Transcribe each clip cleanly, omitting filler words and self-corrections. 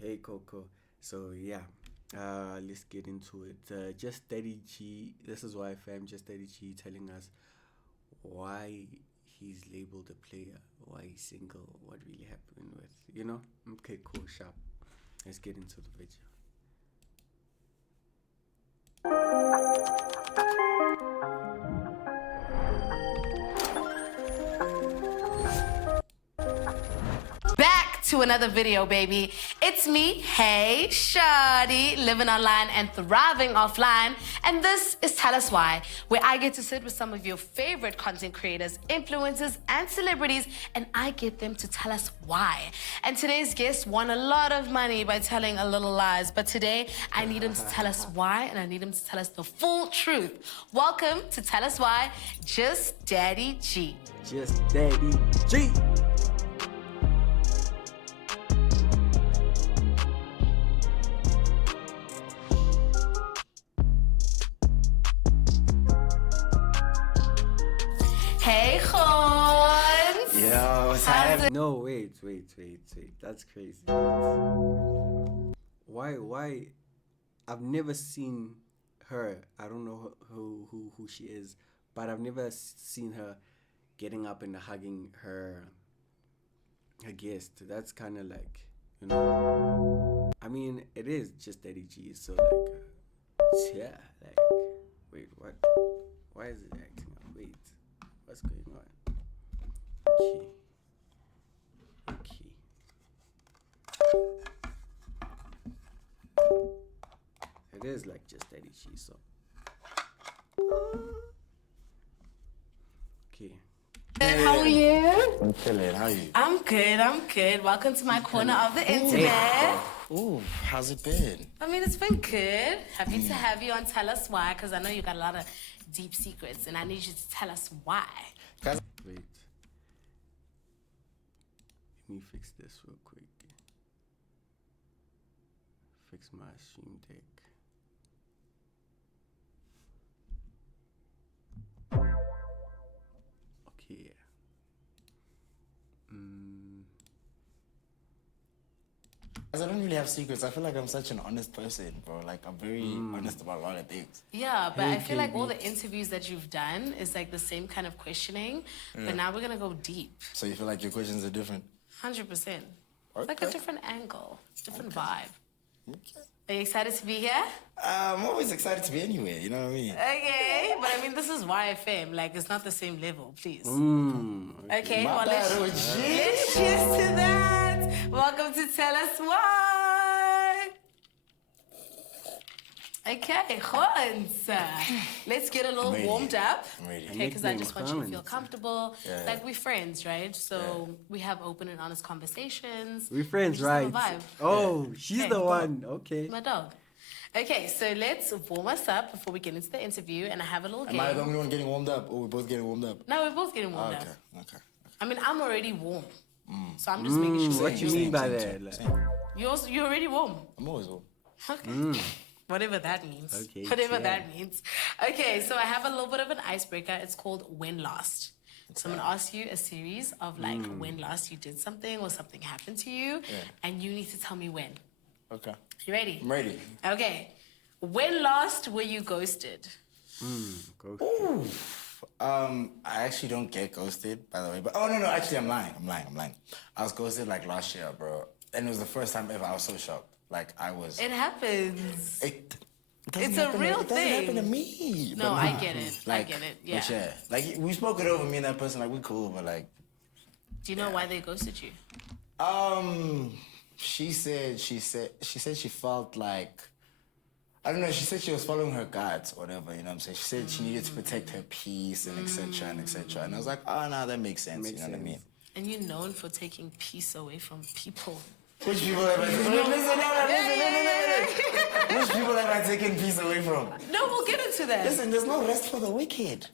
Hey Coco. So yeah, let's get into it. Just Daddy G. This is why fam. Just Daddy G telling us why he's labeled a player, why he's single, what really happened with Okay, cool, sharp. Let's get into the video. Back to another video, baby. It's me, hey, Shawty, living online and thriving offline. And this is Tell Us Why, where I get to sit with some of your favorite content creators, influencers, and celebrities, and I get them to tell us why. And today's guest won a lot of money by telling a little lies, but today I need him to tell us why, and I need him to tell us the full truth. Welcome to Tell Us Why, Just Daddy G. Just Daddy G. Hey, Khons. Yo, what's How's happening? it? No, wait. That's crazy. Why? I've never seen her. I don't know who she is, but I've never seen her getting up and hugging her guest. That's kind of like, I mean, it is just Daddy G. So like, yeah, like, wait, what? Why is it acting up? Wait, what's going on? Okay. It is like just Daddy G, so. Okay. How are you? I'm chilling. How are you? I'm good. Welcome to my corner of the internet. Ooh, how's it been? I mean, it's been good. Happy to have you on Tell Us Why, because I know you got a lot of deep secrets, and I need you to tell us why. Guys, Wait. Let me fix this real quick. Fix my stream deck. Okay. I don't really have secrets. I feel like I'm such an honest person, bro. Like, I'm very honest about a lot of things. Yeah, but Hey, I feel like all KB. the interviews that you've done is like the same kind of questioning, but now we're gonna go deep. So you feel like your questions are different? 100%. It's like a Okay. different angle, different vibe. Okay. Are you excited to be here? I'm always excited to be anywhere, you know what I mean? Okay, but I mean, this is YFM. Like, it's not the same level, please. Okay, My well, bad, OG. let's cheers to that. Welcome to Tell Us Why. Okay, Khons. Let's get a little ready. warmed up. I'm ready. Okay, because I Nickname just want you to feel Khons. comfortable. Yeah. Like, we're friends, right? So we have open and honest conversations. We friends, just have a right? vibe. Oh, she's Okay. the one. Okay. My dog. Okay, so let's warm us up before we get into the interview, and I have a little game. Am I the only one getting warmed up, or we're both getting warmed up? No, we're both getting warmed Okay, up. okay. I mean, I'm already warm, so I'm just making sure. What you mean by that? Same, Like, same. You're already warm. I'm always warm. Okay. Whatever that means. Okay, Whatever yeah. that means. Okay, so I have a little bit of an icebreaker. It's called When Last. So I'm gonna ask you a series of like when last you did something or something happened to you, and you need to tell me when. Okay. You ready? I'm ready. Okay. When last were you ghosted? go. Ooh. I actually don't get ghosted, by the way. But no, actually I'm lying. I was ghosted like last year, bro. And it was the first time ever. I was so shocked. Like I was It happens. it doesn't It's a happen real it doesn't happen to thing. me. No, but I get it. I Like, get it. but Yeah. Like we spoke it over, me and that person, like we cool, but like Do you know why they ghosted you? she said she felt like I don't know, she said she was following her guides or whatever, you know what I'm saying? She said she needed to protect her peace and etc. and etc. And I was like, oh no, that makes sense, you know what I mean? And you're known for taking peace away from people. Which people have I listen. Which people have I taken peace away from? No, we'll get into that. Listen, there's no rest for the wicked.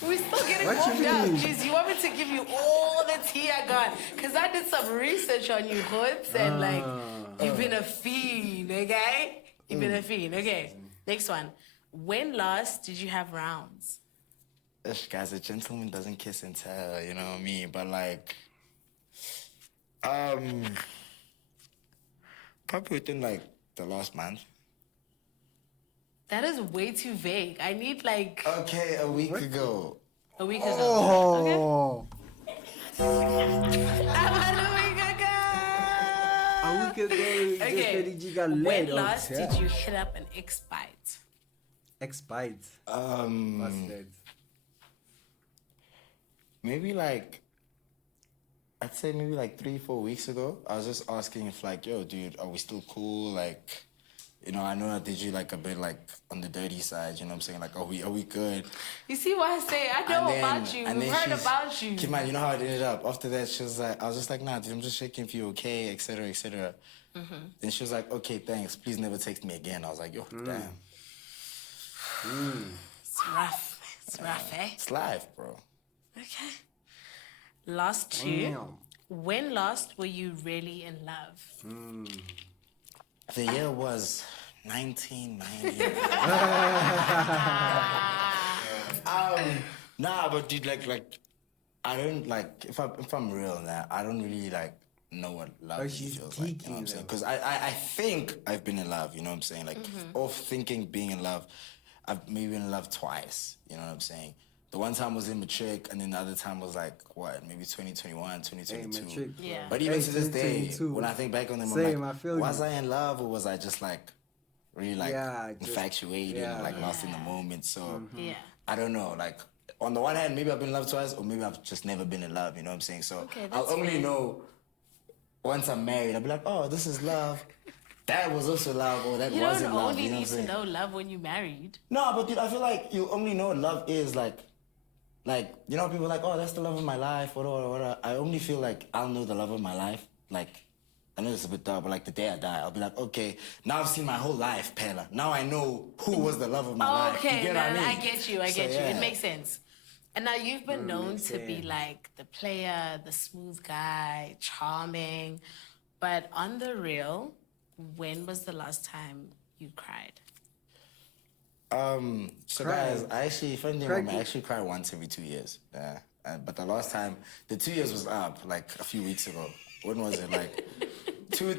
We're still getting What you warmed up. mean? Jeez, you want me to give you all the tea I got? Because I did some research on you, Hoods, and like, you've been a fiend, okay? You've been a fiend. Okay, next one. When last did you have rounds? Guys, a gentleman doesn't kiss and tell, you know what I mean? But like, Probably within like the last month. That is way too vague. I need like Okay, a week ago. a week ago. Oh, About a week ago. a week ago, Okay. just Eddie G got When laid on last did tap. you hit up an ex-bite? X-Bite. What's that? Maybe like, I'd say maybe like 3-4 weeks ago. I was just asking if like, yo, dude, are we still cool? Like, you know, I know I did you like a bit like on the dirty side. You know what I'm saying? Like, are we good? You see why I say I know about you. We've heard about you. Keep in mind, you know how it ended up. After that, she was like, I was just like, nah, dude, I'm just checking if you're okay, etc., etc. Then she was like, okay, thanks. Please never text me again. I was like, yo, damn. It's rough. It's rough, eh? It's life, bro. Okay. Last year. Damn. When last were you really in love? The year was 1990. Nah, but dude, like, I don't like if I'm real now. I don't really like know what love Oh, really she's feels like. You know what I'm geeking, saying? though. Because I think I've been in love. You know what I'm saying? Like, off thinking being in love, I've maybe been in love twice. You know what I'm saying? The one time was in matric, and then the other time was like what, maybe 2021, 2022. matric. Yeah. But even Hey, to this day, 2022. when I think back on them, Same, I'm I like, feel was you. I in love or was I just like really like Yeah, just- infatuated yeah. and like lost in the moment? So Yeah. I don't know. Like on the one hand, maybe I've been in love twice, or maybe I've just never been in love. You know what I'm saying? So Okay, I'll that's only fair. know once I'm married. I'll be like, oh, this is love. That was also love, or that You wasn't don't love. only You know what I'm need to saying? know love when you're married. No, but dude, I feel like you only know what love is like, you know, people are like, oh, that's the love of my life, whatever. I only feel like I'll know the love of my life. Like, I know it's a bit dark, but like the day I die, I'll be like, okay, now I've seen my whole life, Pella. Now I know who was the love of my life. You Okay, get no, what I mean? I get you. I So, get you. yeah. It makes sense. And now you've been known makes to be sense. like the player, the smooth guy, charming. But on the real, when was the last time you cried? So Cry. guys, I actually, funny thing, Cry. I actually cry once every 2 years. Yeah. But the last time, the 2 years was up like a few weeks ago. When was it? Like 3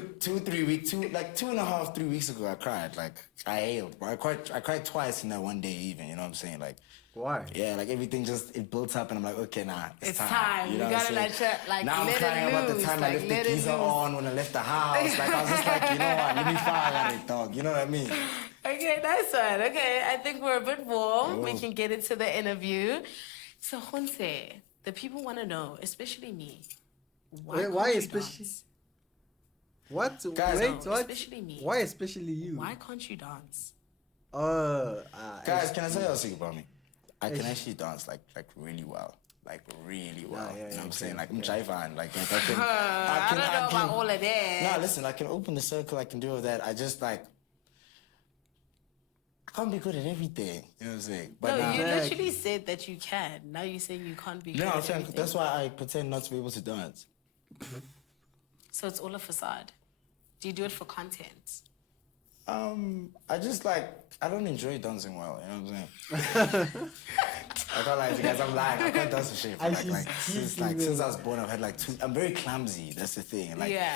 weeks ago, I cried. Like I hailed. I cried twice in that one day even, you know what I'm saying? Like, Why? yeah, like everything just, it built up and I'm like, okay, nah, It's time. You know what gotta I'm let saying? it- like, now I'm let it crying about the loose, time like, I left let the it geezer loose. on when I left the house. Like I was just like, you know what, let me fire at it, dog. You know what I mean? Okay, nice one. Okay, I think we're a bit warm. We can get into the interview. So, Honse, the people want to know, especially me. Why can't you especially? dance? What? Guys, Wait, no, what? especially me. Why especially you? Why can't you dance? Guys, can I tell you something about me? I can actually dance like really well. Like really well. yeah, you know what I'm you saying? can, Like I'm Jaivan. Like I can I don't know about all of that. No, listen, I can open the circle, I can do all that. I just like I can't be good at everything. You know what I'm saying? But No, nah, you literally said that you can. Now you're saying you can't be good no, I'm at saying everything. that's why I pretend not to be able to dance. So it's all a facade. Do you do it for content? I just like I don't enjoy dancing well, you know what I'm saying? I can't lie to you guys, I'm lying. I can't dance for shit. I Like, just like, teasing since I was born, I've had like two. I'm very clumsy. That's the thing. Like, Yeah.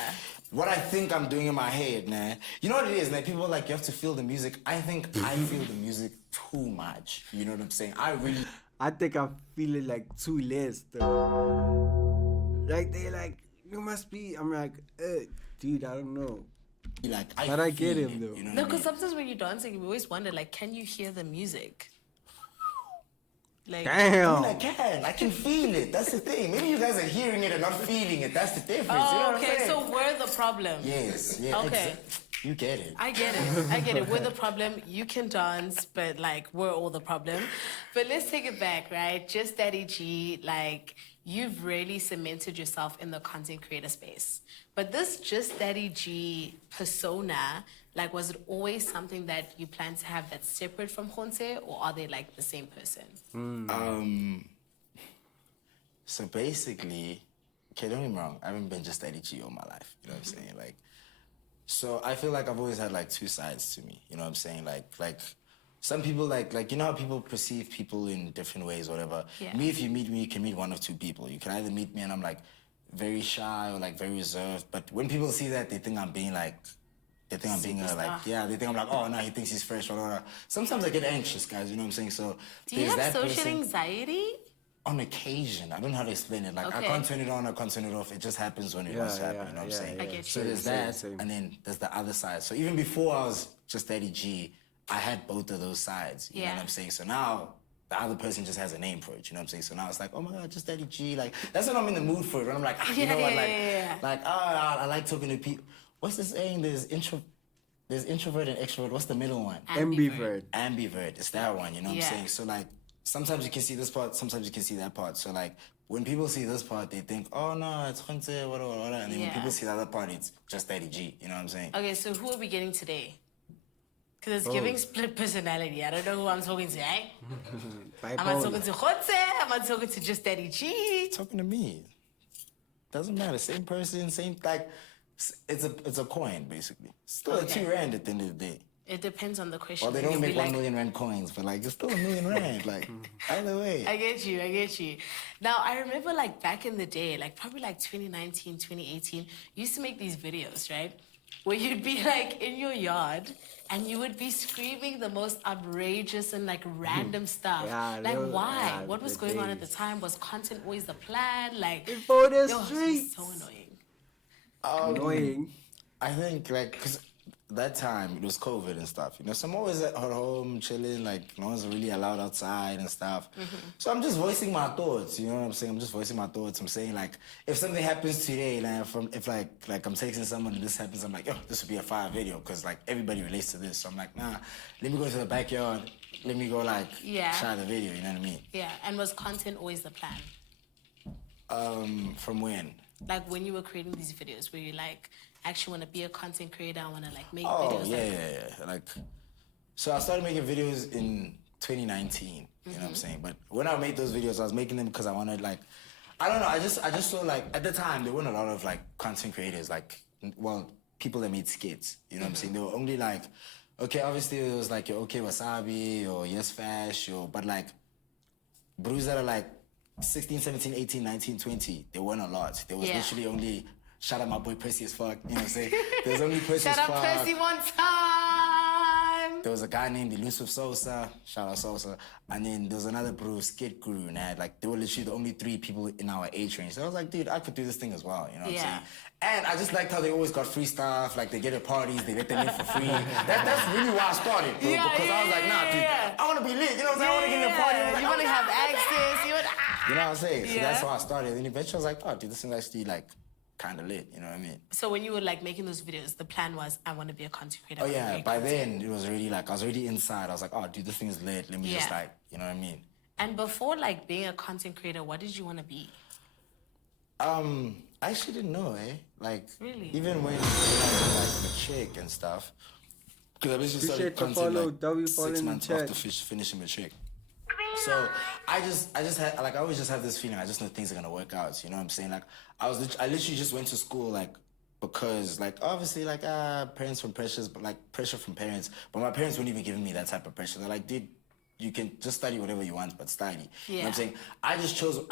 what I think I'm doing in my head, man. You know what it is, man? People are like, you have to feel the music. I think I feel the music too much. You know what I'm saying? I really. I think I'm feeling like too less though. Like they like you must be. I'm like, dude, I don't know. Like, But I get feel him, it, though. You know No, what I because mean? sometimes when you're dancing, we always wonder, like, can you hear the music? Like, Damn. I can. I can feel it. That's the thing. Maybe you guys are hearing it and not feeling it. That's the difference. you know oh, what okay, I'm saying? so we're the problem. Yes. Yeah. Okay. You get it. I get it. I get it. We're the problem. You can dance, but like we're all the problem. But let's take it back, right? Just Daddy G, like you've really cemented yourself in the content creator space. But this Just Daddy G persona, like was it always something that you plan to have that's separate from Honse, or are they like the same person? So basically, okay, don't get me wrong. I haven't been just Eddie G all my life. You know what I'm saying? Like, so I feel like I've always had like two sides to me. You know what I'm saying? Like some people like you know how people perceive people in different ways, or whatever. Yeah. Me, if you meet me, you can meet one of two people. You can either meet me and I'm like very shy or like very reserved. But when people see that, they think I'm being like they think I'm being Superstar. they think I'm like, oh no, he thinks he's fresh, or sometimes I get anxious, guys, you know what I'm saying? So Do you there's have that social person- anxiety? On occasion, I don't know how to explain it. Like I Okay. can't turn it on, I can't turn it off. It just happens when it wants to happen. You know what I'm saying? I get So you. there's Same, that, same. and then there's the other side. So even before I was just Daddy G, I had both of those sides. You know Yeah. what I'm saying? So now the other person just has a name for it. You know what I'm saying? So now it's like, oh my God, just Daddy G. Like that's when I'm in the mood for it. When I'm like, you know what? Like I like talking to people. What's the saying? There's introvert and extrovert. What's the middle one? Ambivert. Ambivert. It's that one, you know what Yeah. I'm saying? So like sometimes you can see this part, sometimes you can see that part. So like when people see this part, they think, oh no, it's Khonse, whatever. And then when Yeah. people see the other part, it's just Daddy G, you know what I'm saying? Okay, so who are we getting today? Because it's giving split personality. I don't know who I'm talking to, eh? Am I talking Bipolar. to Khotse? Am I talking to just Daddy G? Talking to me. Doesn't matter. Same person, same like it's a coin basically. Still Okay. a 2 rand at the end of the day. It depends on the question. Well, they You'll don't be make 1 million rand coins, but like it's still R1 million. Like either way. I get you. Now, I remember like back in the day, like probably like 2019, 2018, you used to make these videos, right? Where you'd be like in your yard and you would be screaming the most outrageous and like random stuff. Yeah, Like those- why? yeah, What was the going on at the days. time? Was content always the plan? Like, For the yo, streets. it's so annoying. Annoying. I think like because that time it was COVID and stuff, you know. So I'm always at home chilling, like no one's really allowed outside and stuff. So I'm just voicing my thoughts, you know what I'm saying? I'm just voicing my thoughts. I'm saying like if something happens today, like if like I'm texting someone and this happens, I'm like, yo, this would be a fire video because like everybody relates to this. So I'm like, nah, let me go to the backyard. Let me go like Yeah. shot the video. You know what I mean? Yeah, and was content always the plan? From when? Like when you were creating these videos, where you like actually want to be a content creator, I want to like make Oh, videos. yeah, like, yeah. Like, so I started making videos in 2019, you know what I'm saying? But when I made those videos, I was making them because I wanted, like, I don't know, I just saw, like, at the time, there weren't a lot of, like, content creators, like, well, people that made skits, you know what I'm saying? They were only, like, okay, obviously it was, like, your OK Wasabi or Yes Fash, or, but, like, brews that are, like, 16, 17, 18, 19, 20, there weren't a lot. There was Yeah. literally only, shout out my boy Percy as fuck, you know what I'm saying? There's only Percy as Shut fuck. up, Percy, one time. There was a guy named Elusive Sosa, shout out Sosa, and then there was another bro, Skid Crew, and like they were literally the only 3 people in our age range. So I was like, dude, I could do this thing as well, you know what I'm saying? And I just liked how they always got free stuff, like they get at parties, they let them in for free. That's really why I started, bro, because I was like, nah, dude, I want to be lit, you know what I'm saying? I want to get in the party. You want to have access. You want You know what I'm saying? So Yeah. that's how I started. And eventually I was like, oh, dude, this is actually like kind of lit, you know what I mean? So when you were like making those videos, the plan was I want to be a content creator. Oh I wanna yeah, create by content. then it was already like, I was already inside. I was like, oh, dude, this thing is lit. Let me just Yeah. like, you know what I mean? And before like being a content creator, what did you want to be? I actually didn't know, eh? Like, Really? even when I was like a chick and stuff. Because I basically started Appreciate the content follow, like W 6 follow in the months chat. after finishing the chick. So I just had like I always just have this feeling I just know things are gonna work out. You know what I'm saying? Like I literally just went to school like because like obviously like parents from pressures, but like pressure from parents. But my parents weren't even giving me that type of pressure. They're like, dude, you can just study whatever you want, but study. You know what I'm saying? I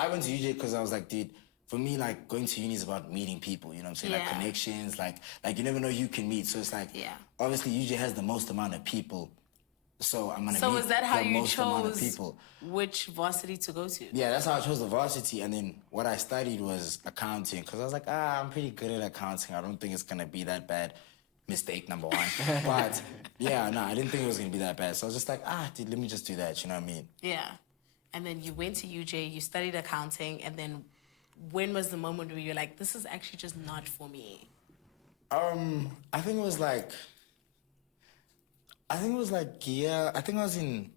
went to UJ because I was like, dude, for me, like going to uni is about meeting people, you know what I'm saying? Like Yeah. connections, like you never know who you can meet. So it's like obviously UJ has the most amount of people. So I'm gonna So meet is that how the you most amount of chose people. which varsity to go to? Yeah, that's how I chose the varsity. And then what I studied was accounting because I was like, I'm pretty good at accounting. I don't think it's going to be that bad. Mistake number 1. But yeah, no, I didn't think it was going to be that bad. So I was just like, dude, let me just do that. You know what I mean? Yeah. And then you went to UJ, you studied accounting, and then when was the moment where you're like, this is actually just not for me? I think it was like, yeah, I think I was in,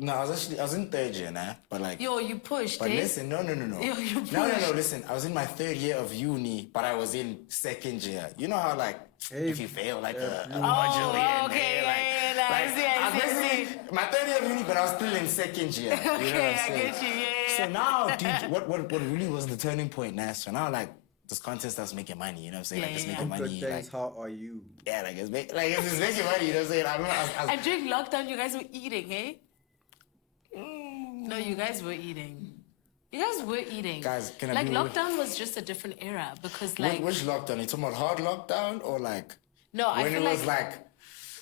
no, I was in 3rd year, nah, but like. Yo, you pushed, But eh? listen, no. Yo, you No, pushed. listen. I was in my 3rd year of uni, but I was in 2nd year. You know how, like, if you fail, like, a module here and okay, there, yeah, I see, I was see. basically my 3rd year of uni, but I was still in 2nd year. You know what Okay, I'm I saying? get you, yeah. So now, dude, what really was the turning point now? So now, like, this contest starts making money, you know what I'm saying? Like, it's making Good money, like, things, how are you? yeah, like, it's making money, you know what I'm saying? I remember I was And during lockdown, you guys were eating, hey? No, you guys were eating. You guys were eating. Guys, can I like be lockdown was just a different era because like Which lockdown? You talking about hard lockdown or like no, I when feel it was like like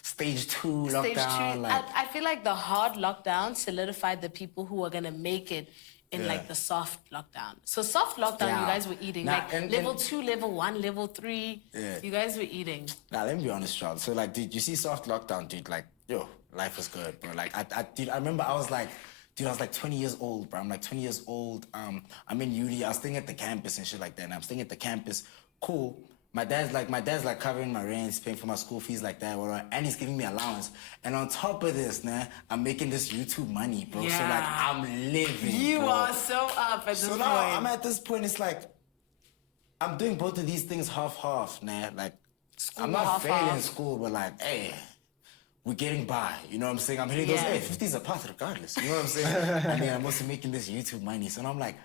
stage 2 stage lockdown? two. Like I feel like the hard lockdown solidified the people who were gonna make it in Yeah. like the soft lockdown. So soft lockdown, you Yeah. guys were eating Nah, like and- level and- 2, level 1, level 3. Yeah. You guys were eating. Nah, let me be honest, Charles. So like, dude, you see soft lockdown, dude. Like, yo, life was good, bro. Like, dude, I remember I was like 20 years old, bro. I'm like 20 years old. I'm in uni. I was staying at the campus and shit like that. And I'm staying at the campus. Cool. My dad's like covering my rent, he's paying for my school fees like that, whatever, and he's giving me allowance. And on top of this, nah, I'm making this YouTube money, bro. So like, Yeah. I'm living. You bro. are so up at this So point. now I'm at this point. It's like I'm doing both of these things half, nah. Like I'm not half-half. failing school, but like, hey, we're getting by. You know what I'm saying? I'm hitting those, Yeah. hey, 50's a path regardless. You know what I'm saying? And then I'm also making this YouTube money. So now I'm like,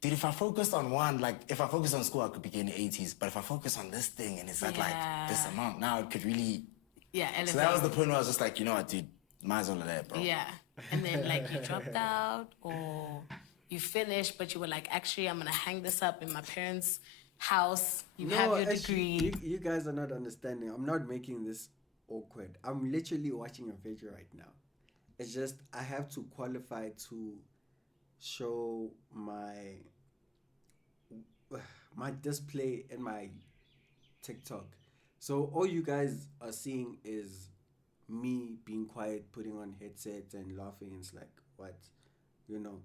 dude, if I focused on one, like if I focus on school, I could be getting 80s. But if I focus on this thing and it's at like this Yeah. amount, now it could really. Yeah, and So that was the point where I was just like, you know what, dude, might as well let that, bro. yeah. And then like you dropped out or you finished, but you were like, actually, I'm gonna hang this up in my parents' house. You have your degree. You guys are not understanding. I'm not making this awkward. I'm literally watching a video right now. It's just I have to qualify to show my display in my TikTok. So all you guys are seeing is me being quiet, putting on headsets and laughing. It's like, what? You know.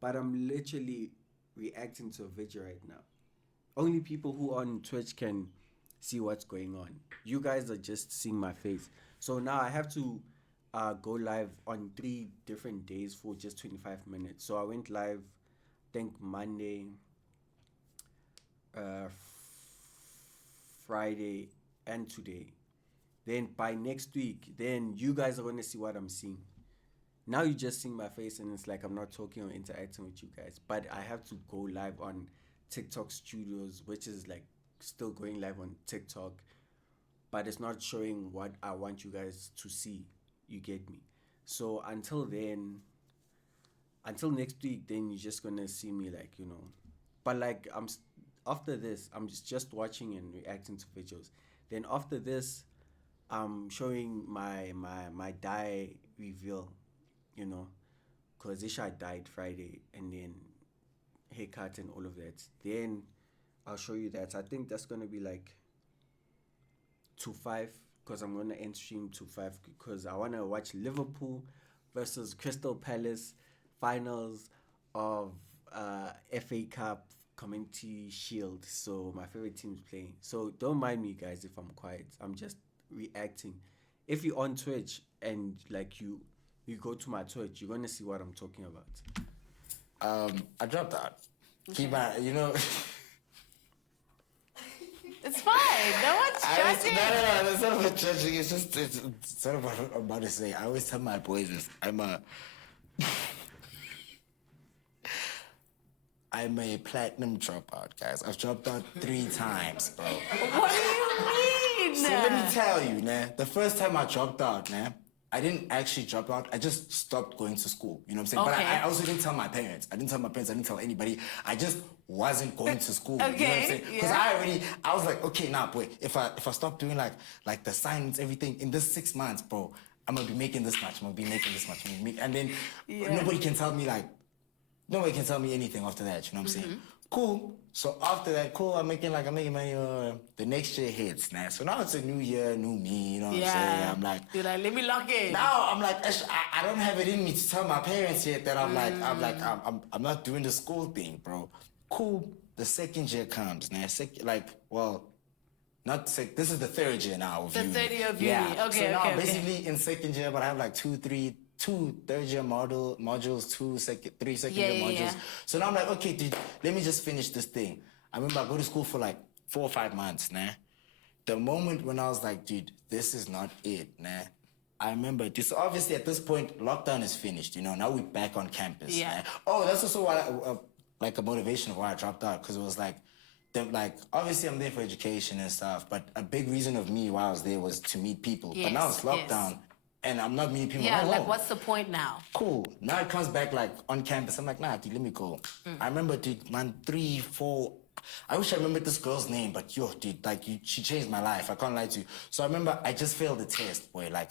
But I'm literally reacting to a video right now. Only people who are on Twitch can see what's going on. You guys are just seeing my face. So now I have to go live on 3 different days for just 25 minutes. So I went live, I think Monday, Friday, and today. Then by next week, then you guys are going to see what I'm seeing. Now you just seeing my face and it's like I'm not talking or interacting with you guys. But I have to go live on TikTok Studios, which is like still going live on TikTok. But it's not showing what I want you guys to see. You get me? So until next week, then you're just going to see me like, you know. But like after this, I'm just watching and reacting to videos. Then after this, I'm showing my die reveal, you know, because Isha died Friday, and then haircut and all of that. Then I'll show you that. I think that's gonna be like 2-5, because I'm gonna end stream 2-5 because I wanna watch Liverpool versus Crystal Palace finals of FA Cup Community Shield. So my favorite team is playing. So don't mind me, guys, if I'm quiet. I'm just reacting. If you're on Twitch and like you go to my Twitch, you're gonna see what I'm talking about. I dropped out. Keep on, you know. It's fine. No one's judging. No, it's not about judging. It's not about what I'm about to say. I always tell my boys this. I'm a platinum dropout, guys. I've dropped out 3 times, bro. What do you mean? So let me tell you, nah. The first time I dropped out, nah, I didn't actually drop out. I just stopped going to school. You know what I'm saying? Okay. But I also didn't tell my parents. I didn't tell anybody. I just wasn't going to school. You know what I'm Okay, saying? Because I was like, okay, nah, boy, if I stop doing like the assignments, everything, in this 6 months, bro, I'm gonna be making this much. I'm gonna be making this much. And then nobody can tell me anything after that. You know what I'm saying? Cool. So after that, cool, I'm making money. The next year hits, now. So now it's a new year, new me. You know what I'm saying? I'm like, you're like, let me lock in. now I'm like, I don't have it in me to tell my parents yet that I'm not doing the school thing, bro. Cool. The second year comes, now. This is the 3rd year now of uni. The 3rd year of uni. Yeah. Okay, so now okay. basically in 2nd year, but I have like 2 3rd year modules, 3 second year modules. Yeah. So now I'm like, okay, dude, let me just finish this thing. I remember I go to school for like 4 or 5 months, nah. The moment when I was like, dude, this is not it, nah. I remember, dude, so obviously at this point, lockdown is finished, you know, now we're back on campus. Yeah. Nah. Oh, that's also why, like a motivation of why I dropped out, because it was like, obviously I'm there for education and stuff, but a big reason of me why I was there was to meet people. But now it's Yes, lockdown, and I'm not meeting people. Yeah, I'm like home. what's the point now? Cool. Now it comes back like on campus. I'm like, nah, dude, let me go. I remember, dude, man, 3, 4. I wish I remembered this girl's name, but yo, dude, like she changed my life. I can't lie to you. So I remember I just failed the test, boy. Like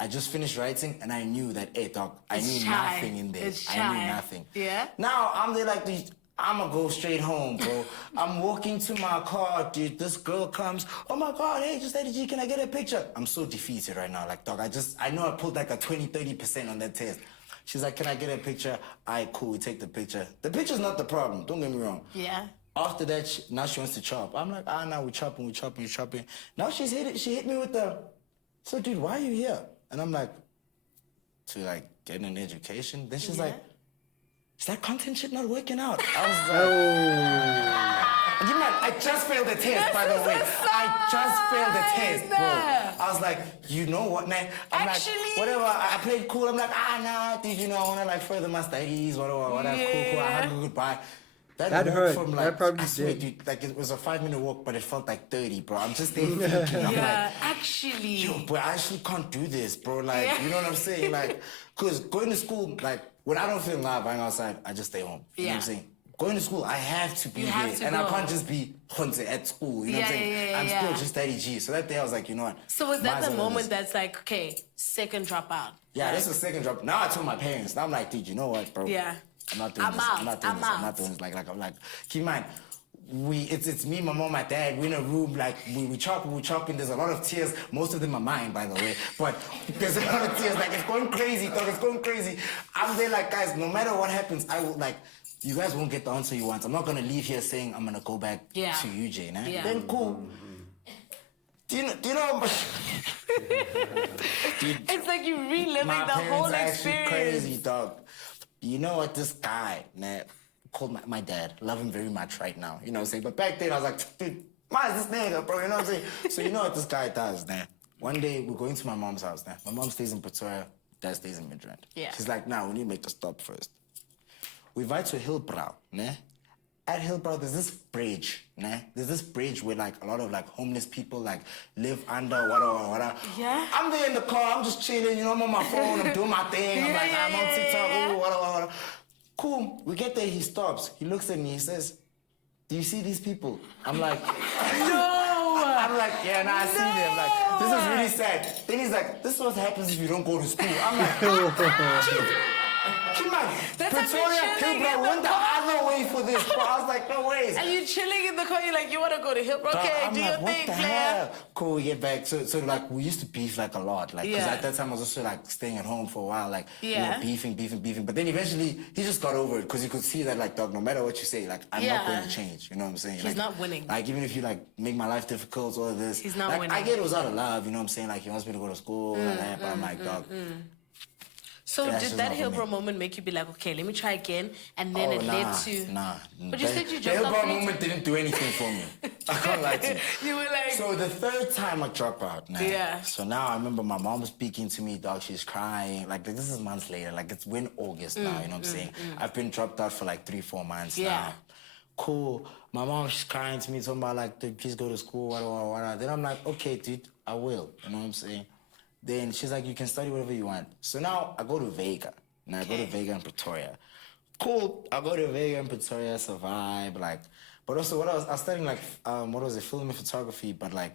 I just finished writing and I knew that, hey, dog, I It's knew shy. nothing in there. It's I shy. knew nothing. Yeah? Now I'm there like, dude, I'ma go straight home, bro. I'm walking to my car, dude. This girl comes. Oh my God, hey, just Eddie G, can I get a picture? I'm so defeated right now. Like, dog, I know I pulled like a 20-30% on that test. She's like, can I get a picture? Alright, cool, we take the picture. The picture's not the problem, don't get me wrong. Yeah. After that, now she wants to chop. I'm like, now we're chopping. Now she hit me with the, so dude, why are you here? And I'm like, to like get an education. Then she's like, is that content shit not working out? I was like, you man, I just failed the test, by the way. I just failed the test, bro. I was like, you know what, man? I'm Actually, like, whatever, I played cool. I'm like, nah, dude, you know, I want to like further my studies, whatever, cool. I had a goodbye. That That walk hurt. from That like, probably I swear, did. dude, like it was a 5-minute walk, but it felt like 30, bro. I'm just there thinking, I'm Yeah, like, actually. yo, bro, I actually can't do this, bro. Like, you know what I'm saying? Like, cause going to school, like, when I don't feel live, I'm outside, I just stay home. You know what I'm saying? Going to school, I have to be You there. have to And go. I can't just be hunted at school. You know what I'm saying? I'm still just Daddy G. So that day I was like, you know what? So was might that as the well do moment this. that's like, okay, second dropout? Yeah, this is the second drop. Now I told my parents. Now I'm like, dude, you know what, bro? Yeah. I'm not doing I'm this. out. I'm not doing I'm this. I'm out. not doing this. Like, I'm like, keep in mind, it's me, my mom, my dad. We're in a room, like, we're chopping. There's a lot of tears. Most of them are mine, by the way. But there's a lot of tears. Like, it's going crazy, dog. It's going crazy. I'm there, like, guys, no matter what happens, I will, like, you guys won't get the answer you want. I'm not gonna leave here saying I'm gonna go back to UJ, nah? Yeah. Then cool. Do you know? Dude, It's like you reliving my the whole parents are actually experience. crazy, dog. You know what? This guy, man, called my dad. Love him very much right now. You know what I'm saying? But back then, I was like, dude, why is this nigga, bro? You know what I'm saying? So you know what this guy does, man? One day, we're going to my mom's house, man. My mom stays in Pretoria. Dad stays in Midrand. Yeah. She's like, nah, we need to make a stop first. We invite to Hillbrow, né? At Hillbrow, there's this bridge, né? There's this bridge where like a lot of like homeless people like live under, whatever. Yeah. I'm there in the car, I'm just chilling, you know, I'm on my phone, I'm doing my thing. I'm like, I'm on TikTok, ooh, whatever. Cool. We get there, he stops. He looks at me, he says, do you see these people? I'm like, No! I'm like, yeah, nah, I see them. Like, this is really sad. Then he's like, this is what happens if you don't go to school. I'm like, come on, That's like Pretoria, me chilling in Hillbrow, the went the car. other way for this, bro. I was like, no ways. And you chilling in the car, you're like, you want to go to Hillbrow? Dog, Okay, I'm do like, your what thing, the player. hell? Cool, we get back. So like, we used to beef like a lot. Like, because Yeah. at that time I was also like staying at home for a while. Like, Yeah. we were beefing. But then eventually, he just got over it because he could see that, like, dog, no matter what you say, like, I'm not going to change. You know what I'm saying? He's like, not winning. Like, even if you, like, make my life difficult, all of this. He's not like, winning. I get it was out of love, you know what I'm saying? Like, he wants me to go to school and that, but I'm like, dog. So That's did just that not for me. Hillbrow moment make you be like, okay, let me try again, and then it nah, led to? Nah. But you said you The jumped off Hillbrow the- moment didn't do anything for me. I can't lie to you. You were like, So the third time I drop out, man. Yeah. So now I remember my mom speaking to me, dog. She's crying. Like this is months later. Like it's when August now. You know what I'm saying? I've been dropped out for like 3-4 months Yeah. now. Cool. My mom, she's crying to me, talking about like, dude, please go to school, whatever. Then I'm like, okay, dude, I will. You know what I'm saying? Then she's like, you can study whatever you want. So now I go to Vega. Now I go to Vega and Pretoria. Cool. I go to Vega and Pretoria, survive, like. But also, what I was studying like, what was it, film and photography, but like.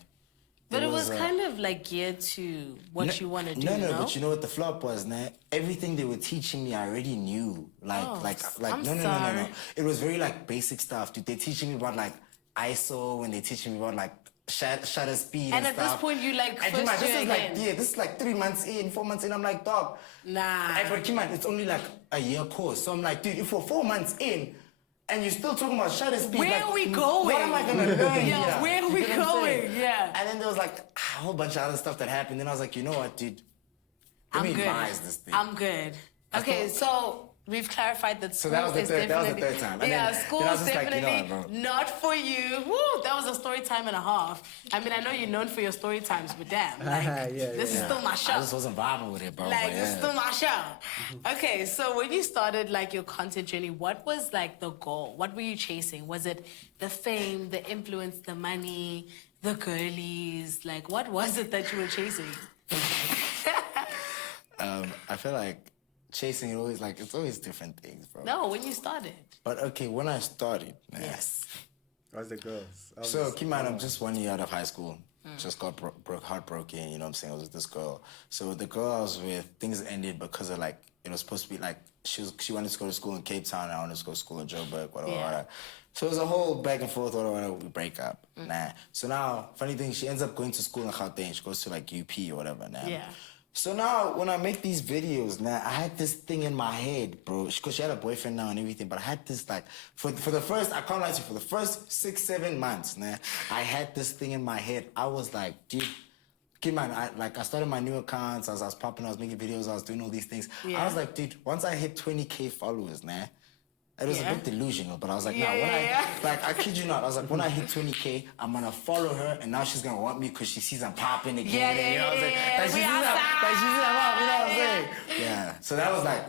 but it was a- kind of like geared to what you want to do, No, but you know what the flop was, nah? Everything they were teaching me, I already knew. Like, Oh, like, I'm no. sorry. It was very like basic stuff, dude. They're teaching me about like ISO, and they're teaching me about like shutter speed and And at stuff. this point, you like And first Kiman, this year is like, again. yeah, this is like 3 months in, 4 months in. I'm like, dog. Nah. But Kiman, it's only like a year course. So I'm like, dude, if we're 4 months in, and you're still talking about shutter speed. Where like, are we going? What am I gonna learn Yeah, here? where are You we get what I'm saying? going? Yeah. And then there was like a whole bunch of other stuff that happened. Then I was like, you know what, dude? Let I'm me good. revise this thing. I'm good. Okay, so we've clarified that school So that was the is third- that was the definitely third time. And yeah, then- school then I is was just like, you know definitely what, bro? not for you. Woo, that was a story time and a half. I mean, I know you're known for your story times, but damn, like this is still my show. I just wasn't vibing with it, bro. Like, but this is yeah. still my show. Okay, so when you started, like, your content journey, what was, like, the goal? What were you chasing? Was it the fame, the influence, the money, the girlies? Like, what was it that you were chasing? I feel like chasing it always like it's always different things, bro. No, when you started. But okay, when I started, man. Yes. How's the girls? So keep in mind, I'm just 1 year out of high school. Just got heartbroken, you know what I'm saying? I was with this girl. So the girl I was with, things ended because of like, it was supposed to be like, she wanted to go to school in Cape Town, and I wanted to go to school in Joburg, whatever, Yeah. whatever. So it was a whole back and forth, whatever, we break up. Nah. So now, funny thing, she ends up going to school in Gauteng. She goes to like UP or whatever, nah. Yeah. So now, when I make these videos, now I had this thing in my head, bro. Because she had a boyfriend now and everything, but I had this like, for the first, I can't lie to you, for the first 6-7 months, nah, I had this thing in my head. I was like, dude, keep in mind, I started my new accounts, I was popping, I was making videos, I was doing all these things. Yeah. I was like, dude, once I hit 20K followers, nah, it was a Yeah. bit delusional, but I was like, Yeah, nah, when yeah. like, I kid you not, I was like, when I hit 20K, I'm gonna follow her, and now she's gonna want me because she sees I'm popping again. Yeah, and, you know what I'm saying? yeah, Like, she we sees I'm, outside. like, she sees I'm up, you know what I'm saying? Yeah. So that was like,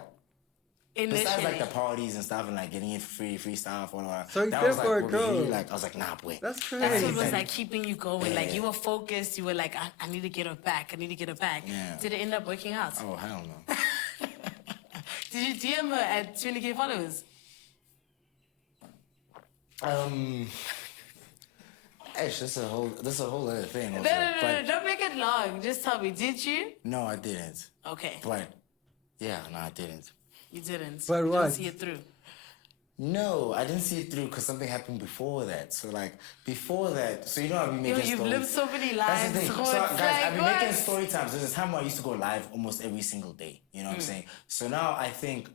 besides like Initially. the parties and stuff and like getting it free stuff, whatever. So you that cared was like for a what girl. really, like, I was like, nah, boy. That's That's crazy. what was like keeping you going. Like you were focused. You were like, I need to get her back. I need to get her back. Yeah. Did it end up working out? Oh, hell no. Did you DM her at 20K followers? Actually, this is a whole other thing. No, Also. no, don't make it long. Just tell me, did you? No, I didn't. Okay, But, yeah, no, I didn't. you didn't. But you what? didn't see it through. No, I didn't see it through because something happened before that. So, like, before that, so you know I've been Yo, making you've stories. lived so many That's lives. the thing. So So, it's guys, like, I've been what? making story times. There's a time where I used to go live almost every single day. You know what I'm saying? So now I think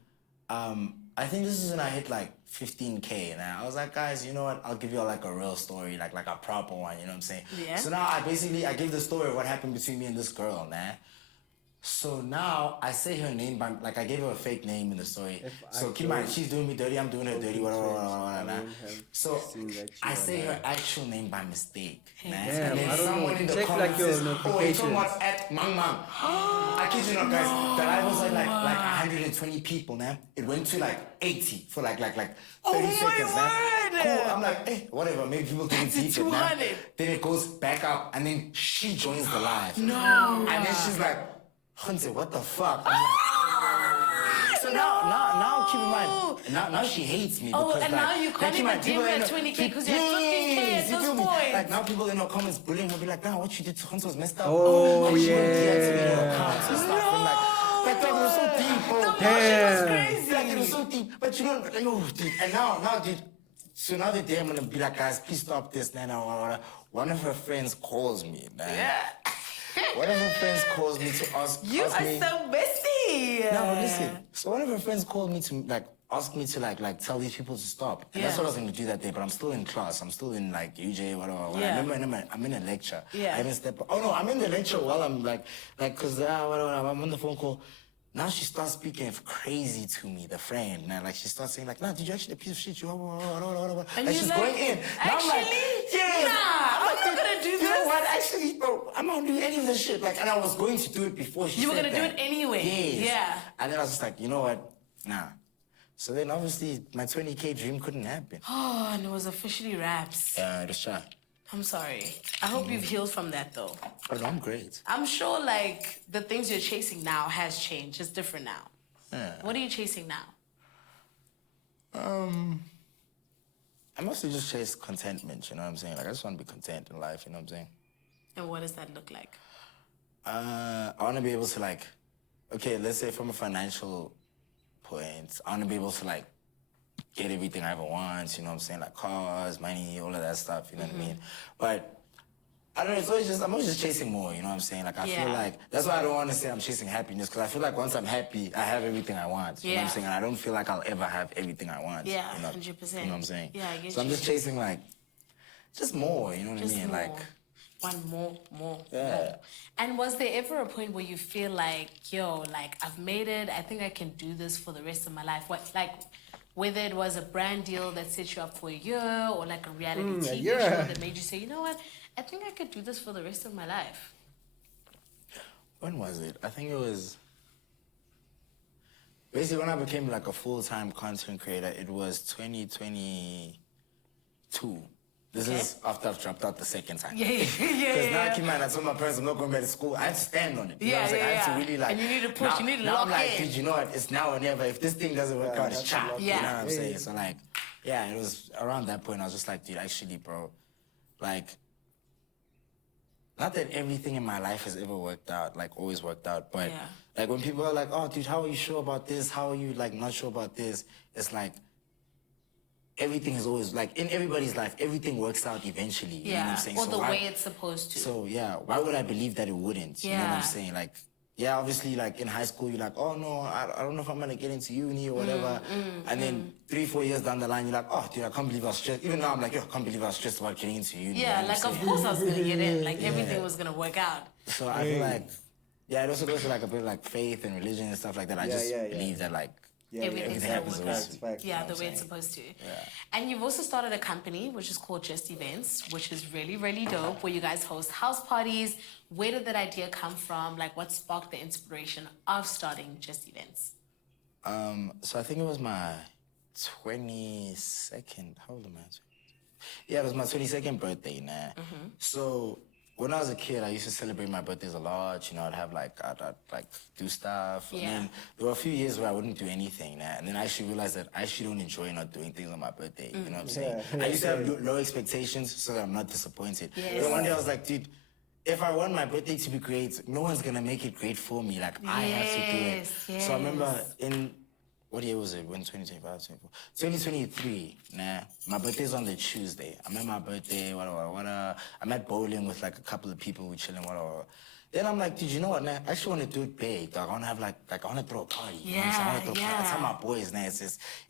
this is when I hit like 15K. And I was like, guys, you know what? I'll give you all like a real story, like a proper one. You know what I'm saying? Yeah. So now I gave the story of what happened between me and this girl, man. So now I say her name by like I gave her a fake name in the story. So keep in mind, she's doing me dirty, I'm doing her dirty, whatever. So I say her actual name by mistake, man. Damn, and then I don't someone know. in the Check, like, comments your says, "Oh, you're talking notifications." about at Mang Mang." I kid you not, guys. The live was like 120 people, man. It went to like 80 for like 30 my seconds, man. word! Cool. I'm like, hey, whatever. Maybe people didn't see it, man. 200. Then it goes back up, and then she joins the live. No. And then she's like, Hunter, what the fuck? I'm like, so now keep in mind, now she hates me. Oh, because, and like, now you can't keep in mind, even people DM her in at the- 20K 'cause you're at 15K at you this feel me? point. Like now people in the comments bullying her, be like, nah, what you did to Hunter was messed up. Oh, Like, she went yeah. deactivated her accounts and stuff. And like dog, it was so deep, bro. Damn. crazy. Like, it was so deep. But you know, like, oh, dude. And now, dude, so now the day I'm gonna be like, guys, please stop this, now. One of her friends calls me, man. Yeah. One of her friends calls me to ask You ask are me. so messy. No, but listen. So one of her friends called me to like ask me to like tell these people to stop. And that's Yeah. what I was gonna do that day. But I'm still in class. I'm still in like UJ, whatever. Yeah. I'm in a lecture. Yeah. I haven't stepped. Oh no, I'm in the lecture while I'm like cause whatever. I'm on the phone call. Now she starts speaking crazy to me, the friend. Now, like, she starts saying, like, nah, did you actually a piece of shit? You And like, you're she's like, going in. Now I'm like, actually? yes. Nah, I'm like, not gonna do You know this. what? Actually, bro, I'm not gonna do any of this shit. Like, and I was going to do it before she You were said gonna do that. it anyway. Yes. Yeah. And then I was just like, you know what? Nah. So then, obviously, my 20K dream couldn't happen. Oh, and it was officially wraps. Just try. I'm sorry. I hope you've healed from that though. But I'm great. I'm sure like the things you're chasing now has changed. It's different now. Yeah. What are you chasing now? I mostly just chase contentment, you know what I'm saying? Like, I just want to be content in life, you know what I'm saying? And what does that look like? I want to be able to, like, okay, let's say from a financial point, I want to be able to, like, get everything I ever want, you know what I'm saying? Like cars, money, all of that stuff, you know what I mean? But I don't know, it's always just, I'm always just chasing more, you know what I'm saying? Like, I feel Yeah. like, that's why I don't want to say I'm chasing happiness, because I feel like once I'm happy, I have everything I want, you know what I'm Yeah. saying? And I don't feel like I'll ever have everything I want. Yeah, you know, 100%. You know what I'm saying? Yeah, I get So I'm you. just chasing, like, just more, you know what Just I mean? more. Like, One more. Yeah. more. And was there ever a point where you feel like, yo, like I've made it, I think I can do this for the rest of my life? What, like, whether it was a brand deal that set you up for a year or like a reality TV year. show that made you say, you know what, I think I could do this for the rest of my life. when was it? I think it was... Basically, when I became like a full-time content creator, it was 2022. This is after I've dropped out the second time. Yeah, yeah, Because now, keep in mind, I told my parents I'm not going back to school. I have to stand on it. You know what I'm saying? I have to really like. And you need to push, you need to now lock I'm like, in. dude, you know what? It's now or never. If this thing doesn't work out, it's chopped. Yeah. You know what I'm saying? So like, yeah, it was around that point I was just like, dude, actually, bro, like, not that everything in my life has ever worked out, like always worked out, but like when people are like, oh, dude, how are you sure about this? How are you like not sure about this? It's like, everything is always like in everybody's life, everything works out eventually. You know what I'm saying? Or So the why- way it's supposed to. So yeah, why would I believe that it wouldn't? You know what I'm Yeah. saying? Like, yeah, obviously, like in high school, you're like, oh no, I don't know if I'm gonna get into uni or whatever. And then 3-4 years down the line, you're like, oh dude, I can't believe I was stressed. Even now, I'm like, yo, I can't believe I was stressed about getting into uni. Yeah, you know like what I'm of saying? course I was gonna get in. Like everything was gonna work out. So I feel like, yeah, it also goes to like a bit of like faith and religion and stuff like that. I just Yeah. believe that like Everything's everything gonna happens work always. Facts, facts. Yeah, You know the what way I'm it's saying? supposed to. And you've also started a company which is called Just Events, which is really, really dope, where you guys host house parties. Where did that idea come from? Like, what sparked the inspiration of starting Just Events? So I think it was my 22nd. How old am I? Yeah, it was my 22nd birthday, nah. So when I was a kid, I used to celebrate my birthdays a lot. You know, I'd like do stuff. Yeah. I mean, there were a few years where I wouldn't do anything, nah. And then I actually realized that I actually don't enjoy not doing things on my birthday. You know what I'm saying? I used to have low expectations so that I'm not disappointed. Yes. But one day I was like, dude, if I want my birthday to be great, no one's gonna make it great for me. Like I have to do it. Yes, So I remember yes. in what year was it? When 2025, 24? 2023, nah. My birthday's on the Tuesday. I'm at my birthday, whatever. I'm at bowling with like a couple of people, we chilling, whatever. Then I'm like, dude, you know what, nah? I actually want to do it big, dog. I want to have like I want to throw a party. You know what I'm saying? I want to throw a party. I tell my boys, nah,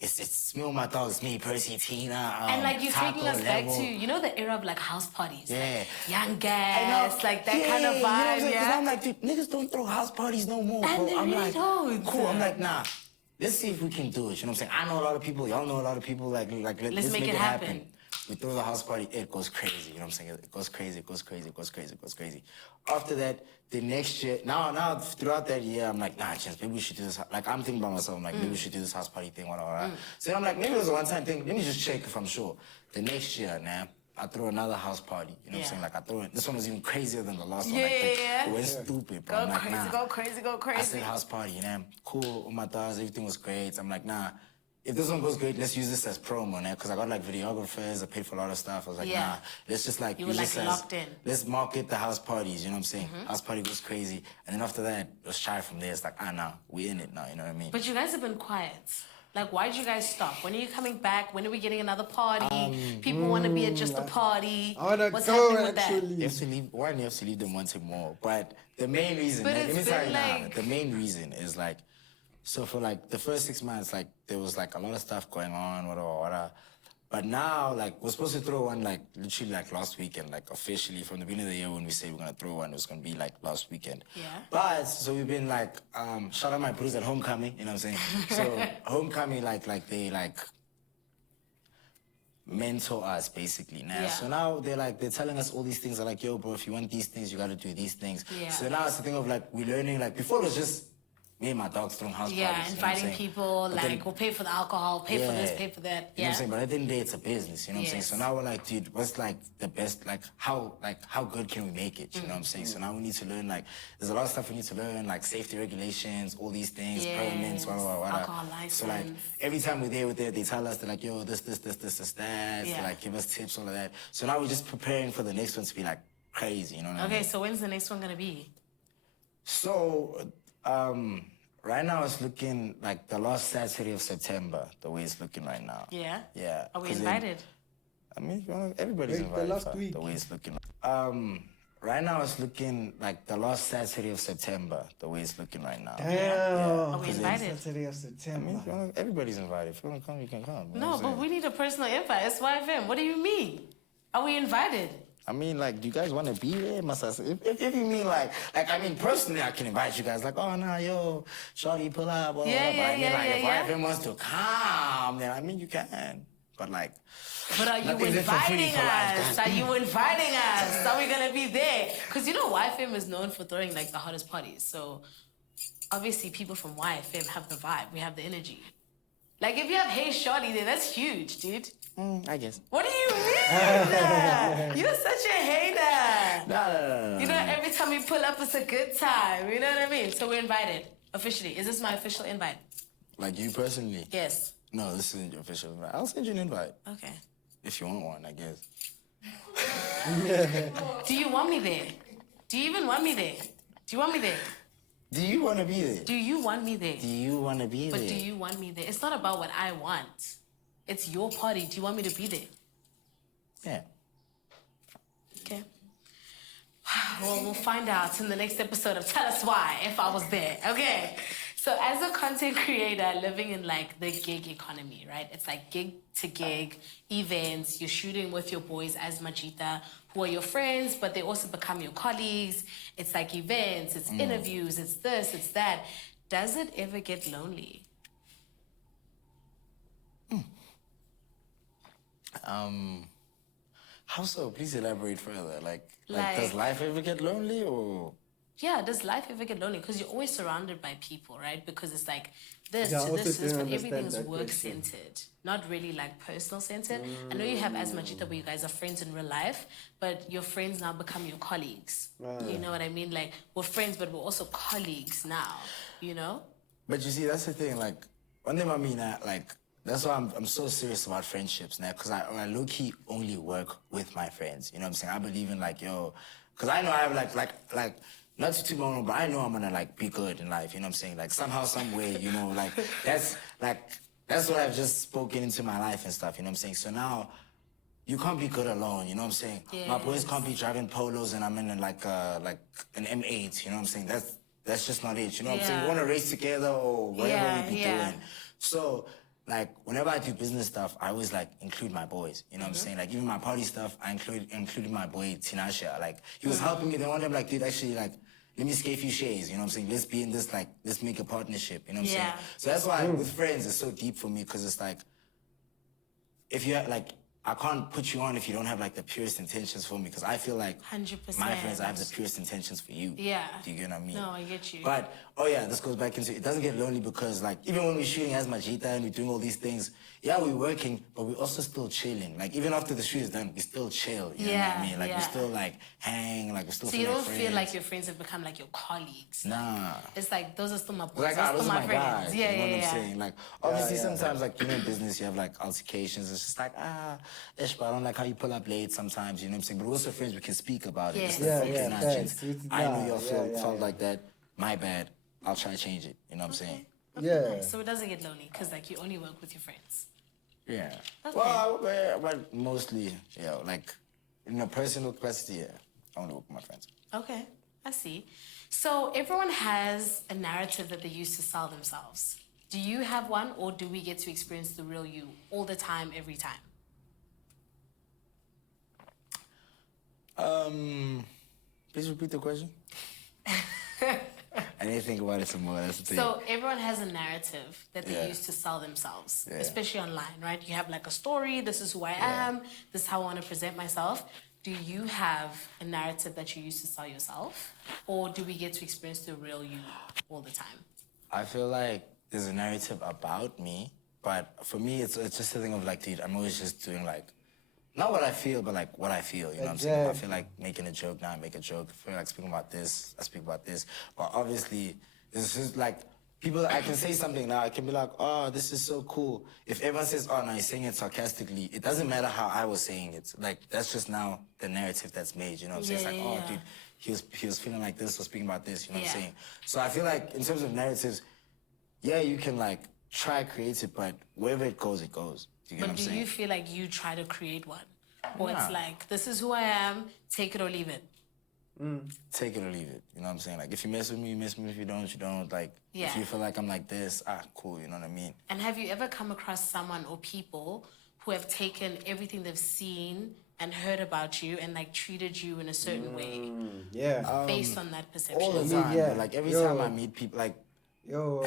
it's me and my dogs, me, Percy, Tina. And like you're taking Taco, us back Level. to, you know, the era of like house parties. Yeah. Like young I know. gas, like that kind of You know what I'm vibe, saying? 'Cause yeah? I'm like, dude, niggas don't throw house parties no more, And bro. they I'm really like, don't. cool. I'm like, nah. Let's see if we can do it. You know what I'm saying? I know a lot of people. Y'all know a lot of people. Like let's make it happen. We throw the house party. It goes crazy. You know what I'm saying? It goes crazy. It goes crazy. It goes crazy. It goes crazy. After that, the next year. Now throughout that year, I'm like, nah, chance. Maybe we should do this. Like I'm thinking about myself. I'm like, maybe we should do this house party thing. Whatever. So then I'm like, maybe it was a one-time thing. Let me just check if I'm sure. The next year, now. I throw another house party. You know what I'm saying? Like I throw it. This one was even crazier than the last one. Like, Yeah. it went stupid, bro. Go I'm like, crazy, nah. go crazy, go I crazy. said house party, you know, cool, with my thugs, everything was great. I'm like, nah, if this one goes great, let's use this as promo, now, because I got like videographers, I paid for a lot of stuff. I was like, Yeah. nah, let's just like You were, use like, this as, locked in. let's market the house parties, you know what I'm saying? House party goes crazy. And then after that, it was shy from there. It's like, nah, we in it now, you know what I mean? But you guys have been quiet. Like, why did you guys stop? When are you coming back? When are we getting another party? People want to be at just a party. I wanna What's go, happening with actually. You have to leave. One, you have to leave them wanting more. But the main reason, But let me it's tell been you now, like- the main reason is like, so for like the first 6 months, like there was like a lot of stuff going on, whatever. But now, like, we're supposed to throw one, like, literally, like, last weekend, like, officially, from the beginning of the year when we say we're gonna throw one, it was gonna be, like, last weekend. Yeah. But, so we've been, like, shout out my bros at Homecoming, you know what I'm saying? So, Homecoming, like, they, like, mentor us, basically, now. Yeah. So now they're telling us all these things, they're like, yo, bro, if you want these things, you gotta do these things. Yeah. So now it's the thing of, like, we're learning, like, before it was just me and my dogs throwing house Yeah, parties. you know what I'm inviting saying? people, But like, then- we'll pay for the alcohol, pay for this, pay for that. you know what Yeah. I'm saying? But at the end of the day, it's a business, you know what I'm saying? Yes. So now we're like, dude, what's like the best, like how good can we make it? You know what I'm saying? So now we need to learn, like, there's a lot of stuff we need to learn, like safety regulations, all these things, permits, Yes. whatever. Alcohol So like, license. every time we're there, they tell us, they're like, yo, this, that. Yeah. They like give us tips, all of that. So now we're just preparing for the next one to be like crazy, you know what I mean? Okay, so when's the next one gonna be? So, right now it's looking like the last Saturday of September, the way it's looking right now. Yeah? Yeah. Are we 'cause invited? I mean, well, everybody's Like the invited. last but week. The way it's looking. Right now it's looking like the last Saturday of September, the way it's looking right now. Damn. Are we invited? Saturday of I September. mean, well, everybody's invited. If you want to come, you can come. You know No, what I'm but saying? we need a personal invite. It's YFM. What do you mean? Are we invited? I mean, like, do you guys want to be there? Must I say, if you mean like, I mean, personally, I can invite you guys. Like, oh, nah, yo, shawty, pull up. Blah, Yeah, blah, blah. yeah, I mean, yeah, like, yeah, if yeah. YFM wants to come, then I mean, you can. But like, But are you nothing's in for free inviting for life, us? guys. Are you inviting us? Are we gonna be there? Because you know YFM is known for throwing like the hottest parties. So obviously people from YFM have the vibe. We have the energy. Like if you have Hey Shawty there, that's huge, dude. I guess. What do you mean? You're such a hater. No. You know, every time we pull up, it's a good time. You know what I mean? So we're invited officially. Is this my official invite? Like you personally? Yes. No, this isn't your official invite. I'll send you an invite. Okay. If you want one, I guess. Do you want me there? Do you even want me there? Do you want me there? Do you want to be there? Do you want me there? Do you want to be there? But do you want me there? It's not about what I want. It's your party. Do you want me to be there? Yeah. Okay. Well, we'll find out in the next episode of Tell Us Why if I was there. Okay. So as a content creator living in like the gig economy, right? It's like gig to gig events. You're shooting with your boys as Majita, who are your friends, but they also become your colleagues. It's like events, it's interviews, it's this, it's that. Does it ever get lonely? How so? Please elaborate further. Like, Like- does life ever get lonely or? Yeah, does life ever get lonely? Because you're always surrounded by people, right? Because it's like this Yeah, I to also this to this, didn't but understand everything's that work question. centered, not really like personal centered. I know you have as Majita where you guys are friends in real life, but your friends now become your colleagues. You know what I mean? Like we're friends, but we're also colleagues now. You know? But you see, that's the thing. Like, one thing I mean, like, that's why I'm so serious about friendships now, because I low-key only work with my friends. You know what I'm saying? I believe in like, yo, because I know I have like. Not to toot my own, but I know I'm gonna like be good in life. You know what I'm saying? Like somehow, some way, you know, like that's what I've just spoken into my life and stuff. You know what I'm saying? So now, you can't be good alone. You know what I'm saying? My boys can't be driving polos and I'm in like an M8. You know what I'm saying? That's just not it. You know what I'm saying? We want to race together or whatever we be doing. So. Like, whenever I do business stuff, I always, like, include my boys. You know what I'm saying? Like, even my party stuff, I included my boy, Tinashe. Like, he was helping me. Then one day I'm like, dude, actually, like, let me skate a few shays. You know what I'm saying? Let's be in this, like, let's make a partnership. You know what I'm saying? So that's why with friends, it's so deep for me, because it's like, if you like, I can't put you on if you don't have, like, the purest intentions for me, because I feel like 100%. my friends, I have the purest intentions for you. Yeah. Do you get what I mean? No, I get you. But, oh yeah, this goes back into, it doesn't get lonely because, like, even when we're shooting as Majita and we're doing all these things, yeah, we're working, but we're also still chilling. Like, even after the shoot is done, we still chill, you know what I mean? Like, we still, like, hang, like, we still So you feel don't like feel friends. like your friends have become like your colleagues. Nah. It's like, those are still my boys, Like, those are those still are my my friends. guys, Yeah, you know what I'm yeah. saying? Like, obviously, sometimes, like, you know, in business, you have, like, altercations. It's just like, ish, but I don't like how you pull up late sometimes, you know what I'm saying? But we're also friends, we can speak about it. It's Yes. like, Yeah, okay, nah, thanks. gents, I know y'all felt like that. My bad. I'll try to change it. You know what I'm saying? Yeah. So it doesn't get lonely because like you only work with your friends. Yeah. Okay. Well, but mostly, yeah, like, in a personal capacity, yeah, I want to work with my friends. Okay, I see. So everyone has a narrative that they use to sell themselves. Do you have one, or do we get to experience the real you all the time, every time? Please repeat the question. I didn't think about it some more. That's the thing. So everyone has a narrative that they Yeah. use to sell themselves, Yeah. especially online, right? You have like a story. This is who I am. This is how I want to present myself. Do you have a narrative that you use to sell yourself, or do we get to experience the real you all the time? I feel like there's a narrative about me, but for me, it's just a thing of like, dude, I'm always just doing like, not what I feel, but like what I feel. You know what I'm saying? If I feel like making a joke, now I make a joke. If I feel like speaking about this, I speak about this. But obviously, it's just like, people, I can say something now, I can be like, oh, this is so cool. If everyone says, oh, no, he's saying it sarcastically, it doesn't matter how I was saying it. Like, that's just now the narrative that's made, you know what I'm saying? It's like, oh, dude, he was feeling like this or speaking about this, you know what I'm saying? So I feel like in terms of narratives, yeah, you can like try create it, but wherever it goes, it goes. Do you get what I'm But do saying? you feel like you try to create one? Or it's Nah. like, this is who I am, take it or leave it? Take it or leave it. You know what I'm saying? Like, if you mess with me, you mess with me. If you don't, you don't. Like, Yeah. if you feel like I'm like this, cool. You know what I mean? And have you ever come across someone or people who have taken everything they've seen and heard about you and like treated you in a certain way Yeah. based on that perception? All the Me, time. yeah. Like, every Yo. time I meet people, like, Yo.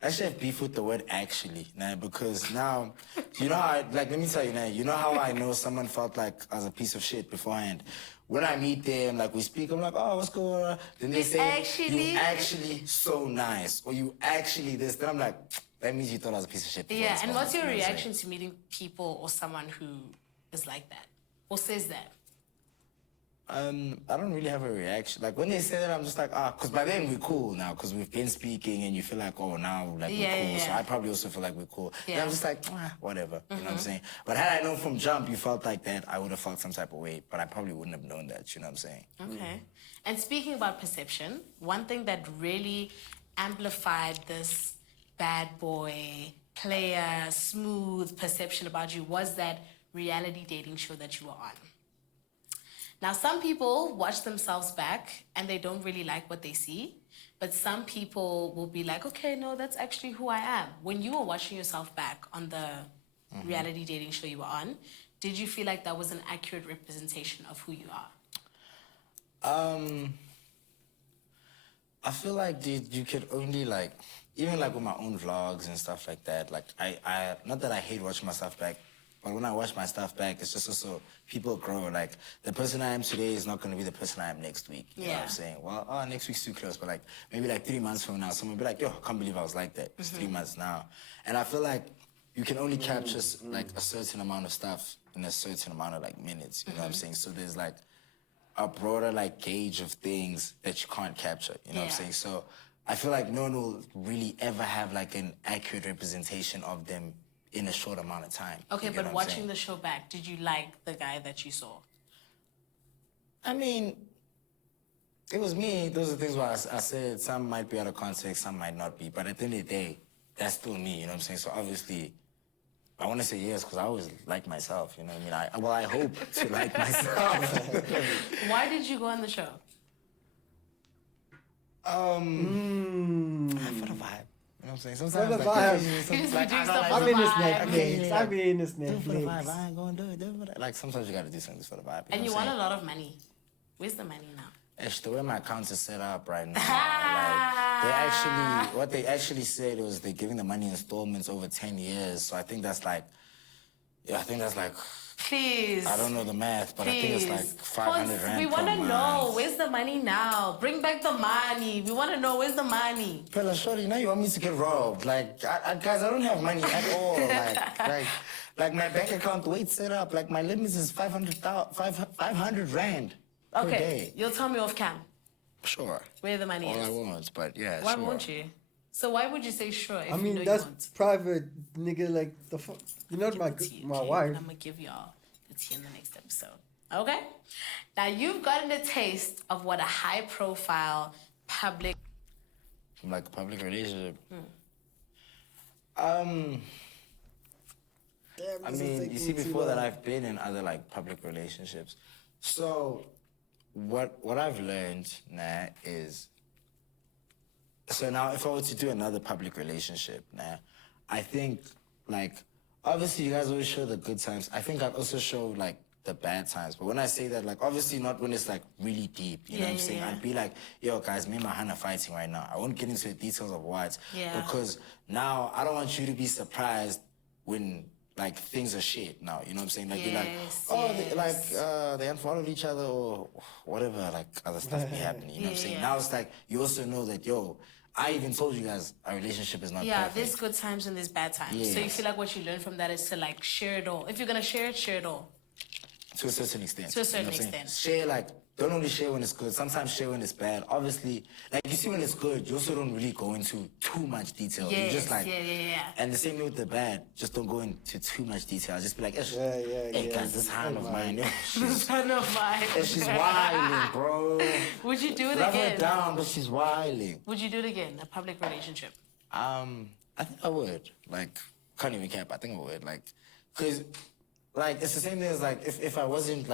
I actually have beef with the word actually, nah, because now, you know how, like, let me tell you now, you know how I know someone felt like I was a piece of shit beforehand? When I meet them, like, we speak, I'm like, oh, what's going on? Then they say, Actually- you actually so nice, or you actually this. Then I'm like, That means you thought I was a piece of shit. Yeah, and what's your You know what I'm reaction to meeting people or someone who is like that or says that? saying? I don't really have a reaction. Like when they say that, I'm just like, because by then we're cool now, because we've been speaking, and you feel like, oh, now like Yeah, we're cool. yeah, So yeah. I probably also feel like we're cool. And Yeah. I'm just like, whatever. You know what I'm saying? But had I known from jump you felt like that, I would have felt some type of way. But I probably wouldn't have known that. You know what I'm saying? Okay. And speaking about perception, one thing that really amplified this bad boy, player, smooth perception about you was that reality dating show that you were on. Now, some people watch themselves back and they don't really like what they see, but some people will be like, okay, no, that's actually who I am. When you were watching yourself back on the reality dating show you were on, did you feel like that was an accurate representation of who you are? I feel like, dude, you could only like, even like with my own vlogs and stuff like that, like I not that I hate watching my stuff back, but when I watch my stuff back, it's just also people grow. Like the person I am today is not going to be the person I am next week. You know what I'm saying? Well, next week's too close, but like maybe like 3 months from now, someone will be like, yo, I can't believe I was like that. It's 3 months now. And I feel like you can only capture like a certain amount of stuff in a certain amount of like minutes. You know what I'm saying? So there's like a broader like gauge of things that you can't capture. You know what I'm saying? So I feel like no one will really ever have like an accurate representation of them in a short amount of time. Okay, You get but what I'm watching saying? the show back, did you like the guy that you saw? I mean, it was me. Those are things where I said some might be out of context, some might not be. But at the end of the day, that's still me. You know what I'm saying? So obviously, I want to say yes because I always like myself. You know what I mean? I hope to like myself. Why did you go on the show? For the vibe. You know what I'm saying? Sometimes the like, vibe. You just be like, doing I stuff don't for I'm the in this vibe. Netflix. I'm in this do it for the vibe. Netflix. I ain't gonna do it. Like sometimes you gotta do something for the vibe. And you know want what a lot of money. Where's the money now? I'm saying? The way my account is set up right now, like what they actually said was they're giving the money in installments over 10 years. So I think that's like, Please. I don't know the math, but I think it's like 500 rand We per want to month. know, where's the money now? Bring back the money. We want to know, where's the money? Fella, shorty, now you want me to get robbed? Like, guys, I don't have money at all. Like my bank account, the way it's set up, like my limit is 500 rand per Okay, day. you'll tell me off cam Sure. where the money All I is. want, but yeah, Why sure. won't you? So why would you say sure if I you mean, know that's you won't? private, nigga. Like the fuck. You're not my Tea, my okay? wife. And I'm gonna give y'all the tea in the next episode. Okay? Now you've gotten a taste of what a high profile public From like a public relationship. I mean, you see, before that, I've been in other like public relationships. So, what I've learned now is, so now if I were to do another public relationship now, I think like obviously you guys always show the good times. I think I'd also show like the bad times. But when I say that, like obviously not when it's like really deep. You know what I'm saying? I'd be like, yo guys, me and my hand are fighting right now. I won't get into the details of what. Yeah. Because now I don't want you to be surprised when like things are shit now, you know what I'm saying? Like you're like, Yes, oh, yes. they unfollowed each other or whatever, like other stuff be happening, you know what I'm saying? Yeah. Now it's like, you also know that, yo, I even told you guys our relationship is not Yeah, perfect. there's good times and there's bad times. So you Yes. feel like what you learn from that is to like share it all. If you're gonna share it all. To a certain extent. To a certain you know what I'm saying? extent. Share like, don't only share when it's good, sometimes share when it's bad. Obviously, like you see when it's good, you also don't really go into too much detail. Yes, You're just like, yeah. And the same way with the bad, just don't go into too much detail. Just be like, hey yeah. guys, this hand of mine, Son of mine. she's wilding, bro. Would you do it Love her again? down, but she's wilding. Would you do it again? A public relationship? I think I would. Like, can't even cap. I think I would. Like, cause, like, it's the same thing as like if I wasn't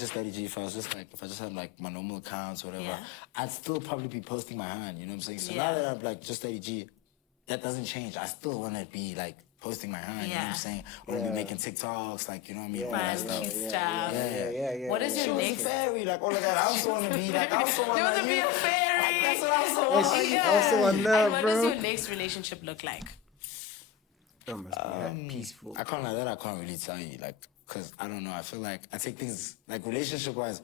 just Daddy G, if I just had like my normal accounts or whatever, Yeah. I'd still probably be posting my hand. You know what I'm saying? So Yeah. now that I'm like just Daddy G, that doesn't change. I still want to be like posting my hand. You know what Yeah. I'm saying? I want to be making TikToks, like you know what I mean? All that Fun, stuff. cute stuff. Yeah. What is She your was a next? fairy, like all of that. I also want to be like. I also You want want to be a fairy? That's what I also Oh, want. she Yeah. also on that, And what does bro. your next relationship look like? That must be peaceful. I can't like that. I can't really tell you, like, cause I don't know. I feel like I take things like relationship-wise,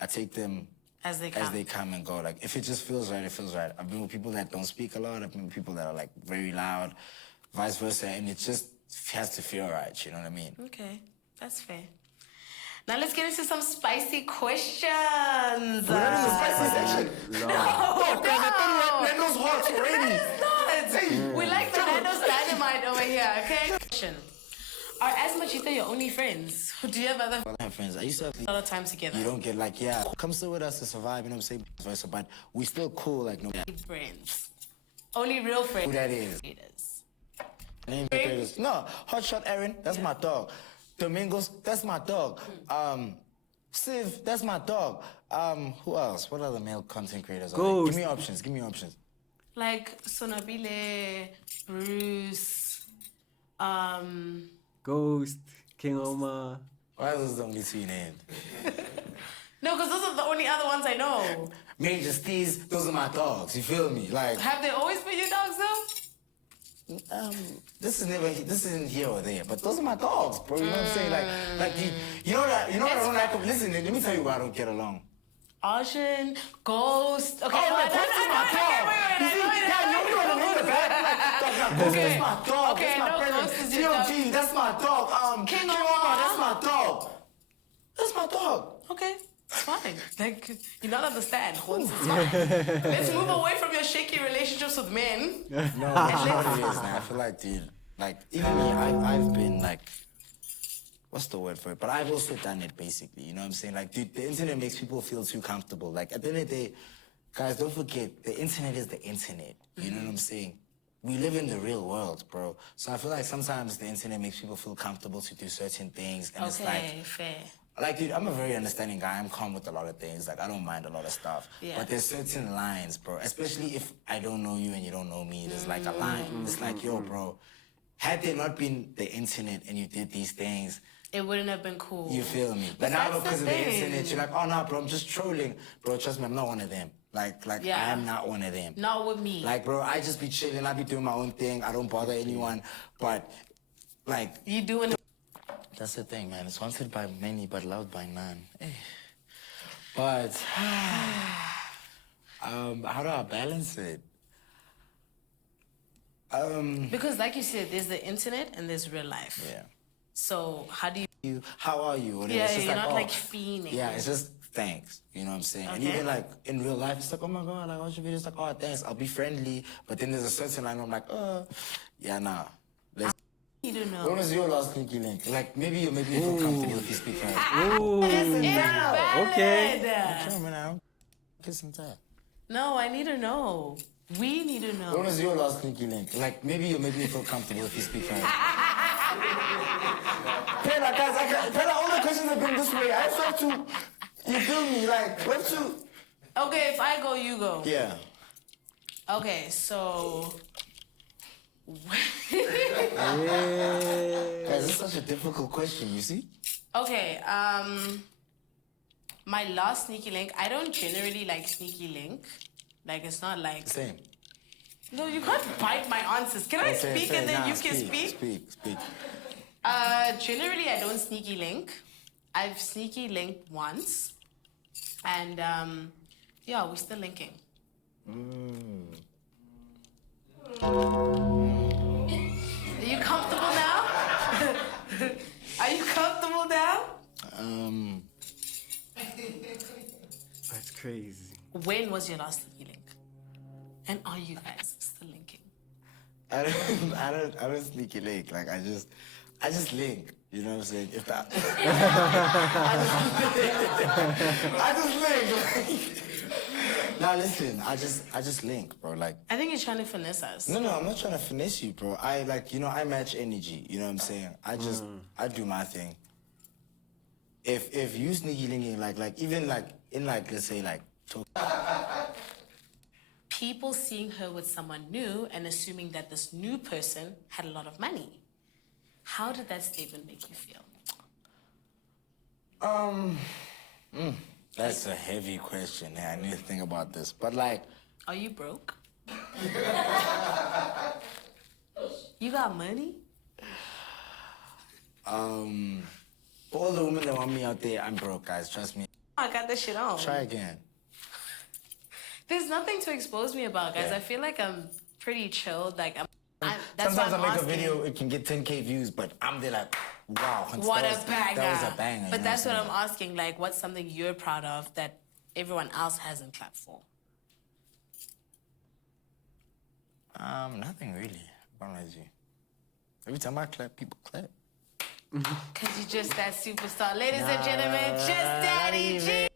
I take them As they come. come and go. Like if it just feels right, it feels right. I've been with people that don't speak a lot. I've been with people that are like very loud. vice versa, and it just has to feel right. You know what I mean? Okay, that's fair. Now let's get into some spicy questions. We're not in the spicy section. No, Nando's hot already. we like the Nando's Dynamite over here, okay? Question. Are Asmachita your only friends? Or do you have other I have friends. I used to have a lot of time together? You don't get like, yeah, come stay with us to survive, you know what I'm saying? Vice versa, but we still cool, like, no matter Friends. Only real friends. who that is. Name creators. No, Hotshot Aaron, that's my dog. Domingos, that's my dog. Siv, that's my dog. Who else? What other male content creators are there? Ghost. Give me options, give me options. Like Sonabile, Bruce, Ghost, King Omar. Why are those the only two you named? No, because those are the only other ones I know. Major Steez, those are my dogs, you feel me? Like, Have they always been your dogs though? this isn't here or there, but those are my dogs, bro. You know what I'm saying? You know what I don't like? Listen, let me tell you why I don't get along. Ocean, Ghost. Okay, Oh, wait, Ghost is my dog. You see, yeah, you want to name the bad? Ghost is my dog. Okay, That's my no, friend. Ghost is your dog. G.O.G., that's my dog. King Omar, Omar. that's my dog. That's my dog. Okay, it's fine. Like, you not understand. It's fine. Let's move away from your shaky relationships with men. No, it is, man. I feel like, dude, like, even me, I've been, like, what's the word for it? But I've also done it, basically. You know what I'm saying? Like, dude, the internet makes people feel too comfortable. Like, at the end of the day, guys, don't forget, the internet is the internet. You know what I'm saying? We live in the real world, bro. So I feel like sometimes the internet makes people feel comfortable to do certain things. And it's like, Okay, fair. like, dude, I'm a very understanding guy. I'm calm with a lot of things. Like, I don't mind a lot of stuff. Yeah. But there's certain lines, bro. Especially if I don't know you and you don't know me. There's like a line. It's like, yo, bro, had there not been the internet and you did these things, It wouldn't have been cool. you feel me? But But now that's the because of the thing. internet, you're like, oh, no, bro, I'm just trolling. Bro, trust me, I'm not one of them. Like, Yeah. I am not one of them. Not with me. Like, bro, I just be chilling. I be doing my own thing. I don't bother anyone. But, like, You doing it. that's the thing, man. It's wanted by many, but loved by none. Eh. But how do I balance it? Because like you said, there's the internet and there's real life. Yeah. So how do you... How are you? Whatever. Yeah, It's just you're like, not oh, like fiending. Yeah, it's just thanks. You know what I'm saying? And Okay. even like in real life, it's like, oh my god, like watch your videos, like, oh thanks, I'll be friendly. But then there's a certain line I'm like, yeah, nah. Let's You don't know. When was your last sneaky link? Like maybe you feel comfortable if you speak for her. Ooh, okay. Sure, man, I don't kiss and tell. No, I need to know. We need to When know. was your last sneaky link? Like maybe you feel comfortable if you speak for her. Pela, guys, Pela, all the questions have been this way. I have to, you feel me? Like, what to? Okay, if I go, you go. Yeah. Okay, so... Guys, it's such a difficult question, you see? Okay, my last sneaky link, I don't generally like sneaky link. Like, it's not like... Same. No, you can't bite my answers. Can I Fair, speak fair. and then Nah, you can speak? Speak. Generally, I don't sneaky link. I've sneaky linked once. And, yeah, we're still linking. Are you comfortable now? Are you comfortable now? That's crazy. When was your last sneaky link? And are you guys still linking? I don't sneaky link. Like I just link. You know what I'm saying? If that, I just link. Now listen, I just link, bro. Like I think you're trying to finesse us. no, I'm not trying to finesse you, bro. I I match energy. You know what I'm saying? I I do my thing. If you sneaky linking, like even like in like let's say like. People seeing her with someone new and assuming that this new person had a lot of money. How did that statement make you feel? That's a heavy question. Yeah, I need to think about this. But like, Are you broke? You got money? for all the women that want me out there, I'm broke, guys. Trust me. I got this shit on. Try again. There's nothing to expose me about, guys. Yeah. I feel like I'm pretty chilled. Like I'm That's Sometimes why I I'm make asking. a video, it can get 10K views, but I'm there like, wow. What that a was, banger. That was a banger. But you know that's what I'm I'm asking. Like, what's something you're proud of that everyone else hasn't clapped for? Nothing really. Honestly. Every time I clap, people clap. Because you're just that superstar. Ladies and gentlemen, just Daddy G.